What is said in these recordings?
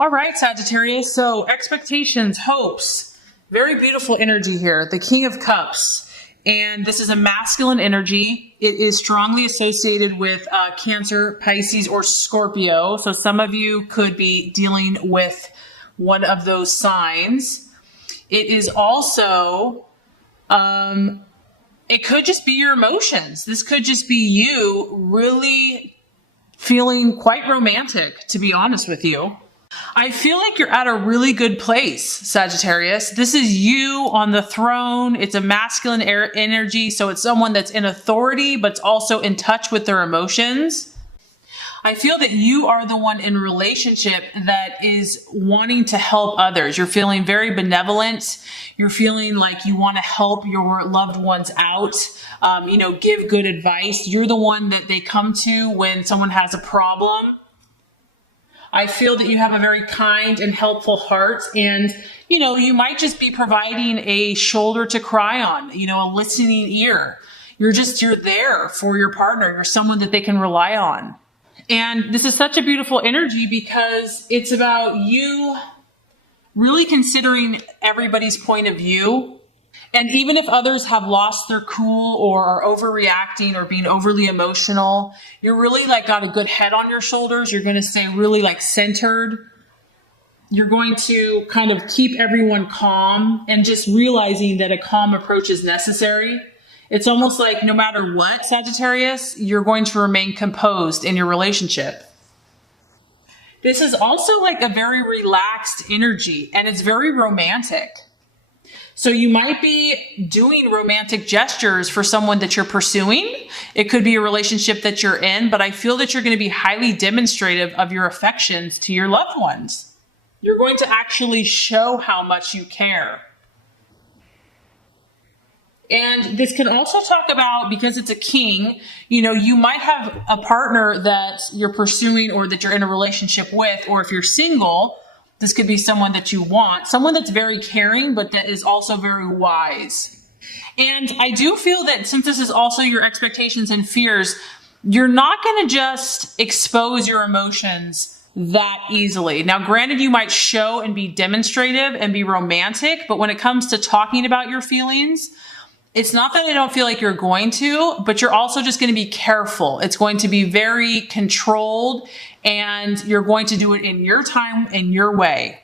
All right, Sagittarius. So expectations, hopes, very beautiful energy here. The King of Cups. And this is a masculine energy. It is strongly associated with Cancer, Pisces, or Scorpio. So some of you could be dealing with one of those signs. It is also, it could just be your emotions. This could just be you really feeling quite romantic, to be honest with you. I feel like you're at a really good place, Sagittarius. This is you on the throne. It's a masculine energy, so it's someone that's in authority, but it's also in touch with their emotions. I feel that you are the one in relationship that is wanting to help others. You're feeling very benevolent. You're feeling like you want to help your loved ones out, give good advice. You're the one that they come to when someone has a problem. I feel that you have a very kind and helpful heart, and, you might just be providing a shoulder to cry on, a listening ear. You're there for your partner. You're someone that they can rely on. And this is such a beautiful energy because it's about you really considering everybody's point of view. And even if others have lost their cool or are overreacting or being overly emotional, you're really got a good head on your shoulders. You're going to stay really centered. You're going to kind of keep everyone calm and just realizing that a calm approach is necessary. It's almost like no matter what, Sagittarius, you're going to remain composed in your relationship. This is also a very relaxed energy, and it's very romantic. So you might be doing romantic gestures for someone that you're pursuing. It could be a relationship that you're in, but I feel that you're going to be highly demonstrative of your affections to your loved ones. You're going to actually show how much you care. And this can also talk about, because it's a king, you might have a partner that you're pursuing or that you're in a relationship with, or if you're single, this could be someone that you want, someone that's very caring, but that is also very wise. And I do feel that since this is also your expectations and fears, you're not going to just expose your emotions that easily. Now, granted, you might show and be demonstrative and be romantic, but when it comes to talking about your feelings, it's not that I don't feel like you're going to, but you're also just going to be careful. It's going to be very controlled, and you're going to do it in your time and your way.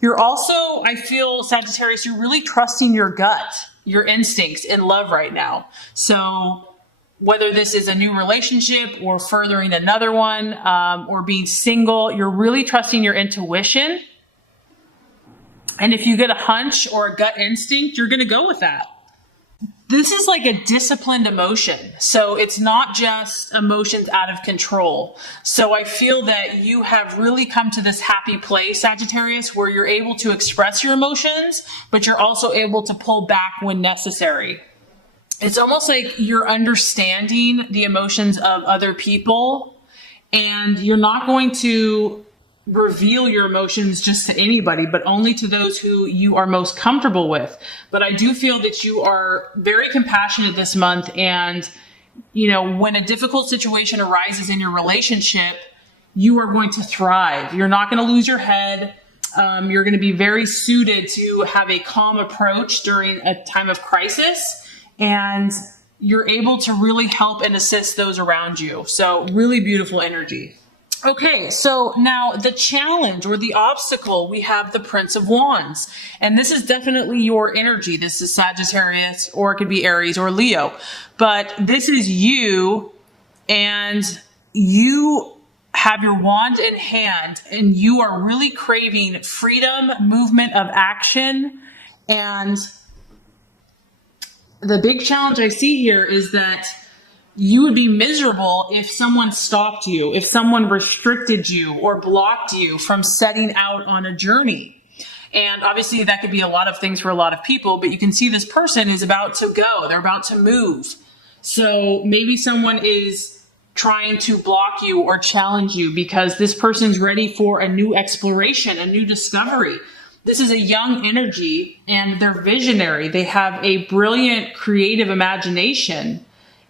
You're also, I feel, Sagittarius, you're really trusting your gut, your instincts in love right now. So whether this is a new relationship or furthering another one, or being single, you're really trusting your intuition. And if you get a hunch or a gut instinct, you're going to go with that. This is like a disciplined emotion. So it's not just emotions out of control. So I feel that you have really come to this happy place, Sagittarius, where you're able to express your emotions, but you're also able to pull back when necessary. It's almost like you're understanding the emotions of other people, and you're not going to reveal your emotions just to anybody, but only to those who you are most comfortable with. But I do feel that you are very compassionate this month. And, when a difficult situation arises in your relationship, you are going to thrive. You're not going to lose your head. You're going to be very suited to have a calm approach during a time of crisis. And you're able to really help and assist those around you. So really beautiful energy. Okay, so now the challenge or the obstacle, we have the Prince of Wands. And this is definitely your energy. This is Sagittarius, or it could be Aries or Leo. But this is you, and you have your wand in hand, and you are really craving freedom, movement of action. And the big challenge I see here is that you would be miserable if someone stopped you, if someone restricted you or blocked you from setting out on a journey. And obviously that could be a lot of things for a lot of people, but you can see this person is about to go. They're about to move. So maybe someone is trying to block you or challenge you because this person's ready for a new exploration, a new discovery. This is a young energy, and they're visionary. They have a brilliant creative imagination.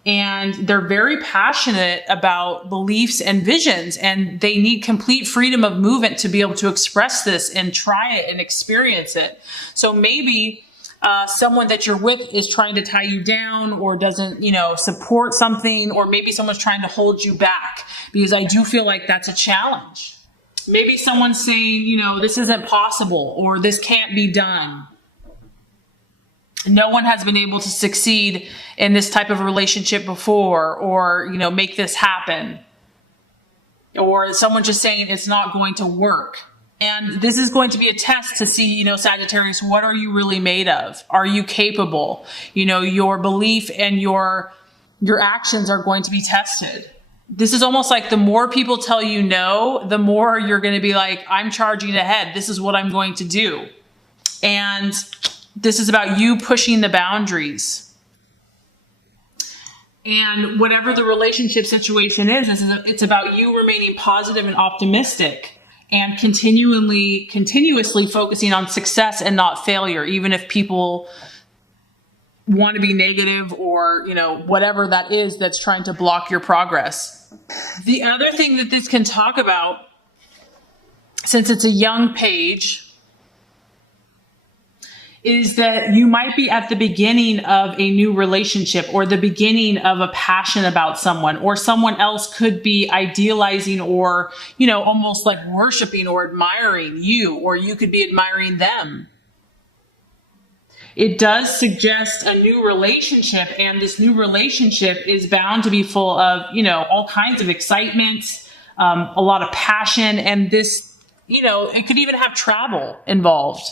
and they're very passionate about beliefs and visions, and they need complete freedom of movement to be able to express this and try it and experience it. So maybe someone that you're with is trying to tie you down or doesn't, support something, or maybe someone's trying to hold you back, because I do feel like that's a challenge. Maybe someone's saying, this isn't possible, or this can't be done. No one has been able to succeed in this type of relationship before, or, make this happen. Or someone just saying it's not going to work. And this is going to be a test to see, Sagittarius, what are you really made of? Are you capable? Your belief and your actions are going to be tested. This is almost like the more people tell you no, the more you're going to be like, I'm charging ahead. This is what I'm going to do. And this is about you pushing the boundaries. And whatever the relationship situation is, it's about you remaining positive and optimistic, and continuously focusing on success and not failure, even if people want to be negative or, whatever that is that's trying to block your progress. The other thing that this can talk about, since it's a young page, is that you might be at the beginning of a new relationship, or the beginning of a passion about someone, or someone else could be idealizing or, almost like worshiping or admiring you, or you could be admiring them. It does suggest a new relationship, and this new relationship is bound to be full of, all kinds of excitement, a lot of passion, and this, it could even have travel involved.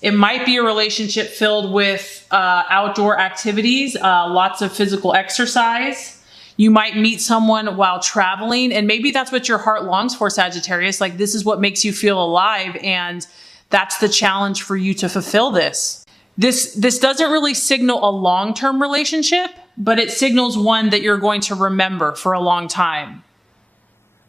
It might be a relationship filled with outdoor activities, lots of physical exercise. You might meet someone while traveling, and maybe that's what your heart longs for, Sagittarius. Like, this is what makes you feel alive, and that's the challenge for you to fulfill this. This doesn't really signal a long-term relationship, but it signals one that you're going to remember for a long time.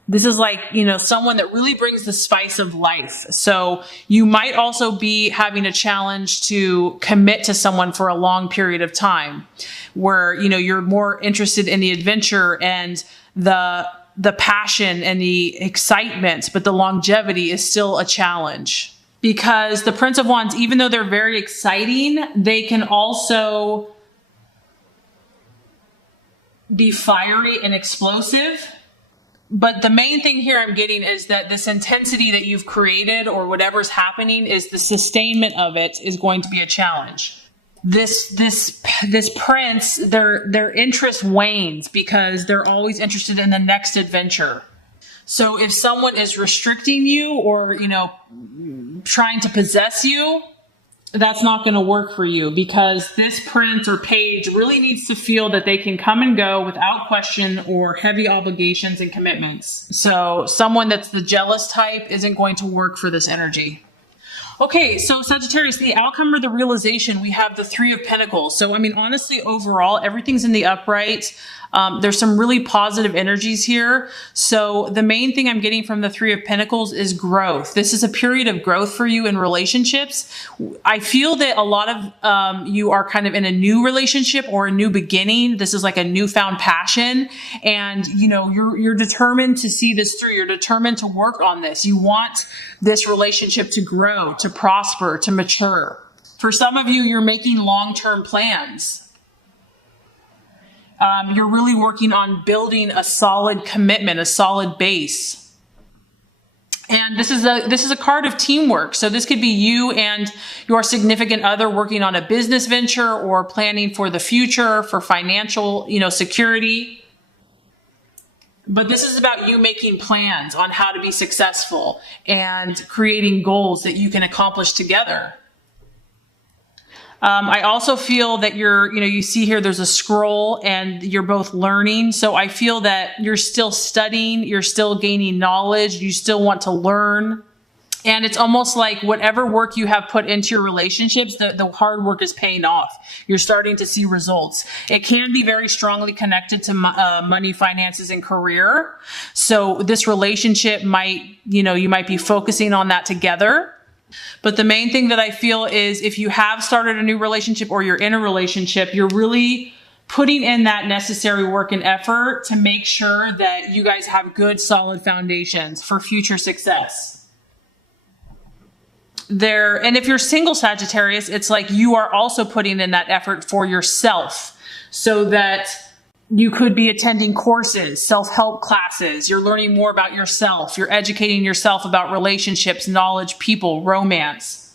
This is like, someone that really brings the spice of life. So you might also be having a challenge to commit to someone for a long period of time, where, you're more interested in the adventure and the passion and the excitement, but the longevity is still a challenge. Because the Prince of Wands, even though they're very exciting, they can also be fiery and explosive. But the main thing here I'm getting is that this intensity that you've created, or whatever's happening, is the sustainment of it is going to be a challenge. This prince, their interest wanes because they're always interested in the next adventure. So if someone is restricting you or, trying to possess you, that's not going to work for you, because this prince or page really needs to feel that they can come and go without question or heavy obligations and commitments. So someone that's the jealous type isn't going to work for this energy. Okay, so Sagittarius, the outcome or the realization, we have the Three of Pentacles. So, honestly, overall, everything's in the upright. There's some really positive energies here. So the main thing I'm getting from the Three of Pentacles is growth. This is a period of growth for you in relationships. I feel that a lot of you are kind of in a new relationship or a new beginning. This is like a newfound passion, and you're determined to see this through. You're determined to work on this. You want this relationship to grow, to prosper, to mature. For some of you, you're making long-term plans. You're really working on building a solid commitment, a solid base. And this is a card of teamwork. So this could be you and your significant other working on a business venture or planning for the future, for financial, security. But this is about you making plans on how to be successful and creating goals that you can accomplish together. I also feel that you see here, there's a scroll and you're both learning. So I feel that you're still studying, you're still gaining knowledge, you still want to learn. And it's almost like whatever work you have put into your relationships, the hard work is paying off. You're starting to see results. It can be very strongly connected to money, finances, and career. So this relationship might, you might be focusing on that together. But the main thing that I feel is if you have started a new relationship or you're in a relationship, you're really putting in that necessary work and effort to make sure that you guys have good, solid foundations for future success. And if you're single Sagittarius, it's like you are also putting in that effort for yourself, so that you could be attending courses, self-help classes. You're learning more about yourself. You're educating yourself about relationships, knowledge, people, romance.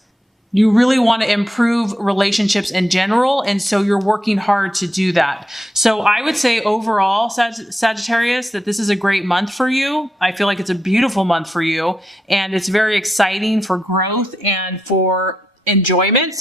You really want to improve relationships in general, and so you're working hard to do that. So I would say overall, Sagittarius, that this is a great month for you. I feel like it's a beautiful month for you, and it's very exciting for growth and for enjoyment.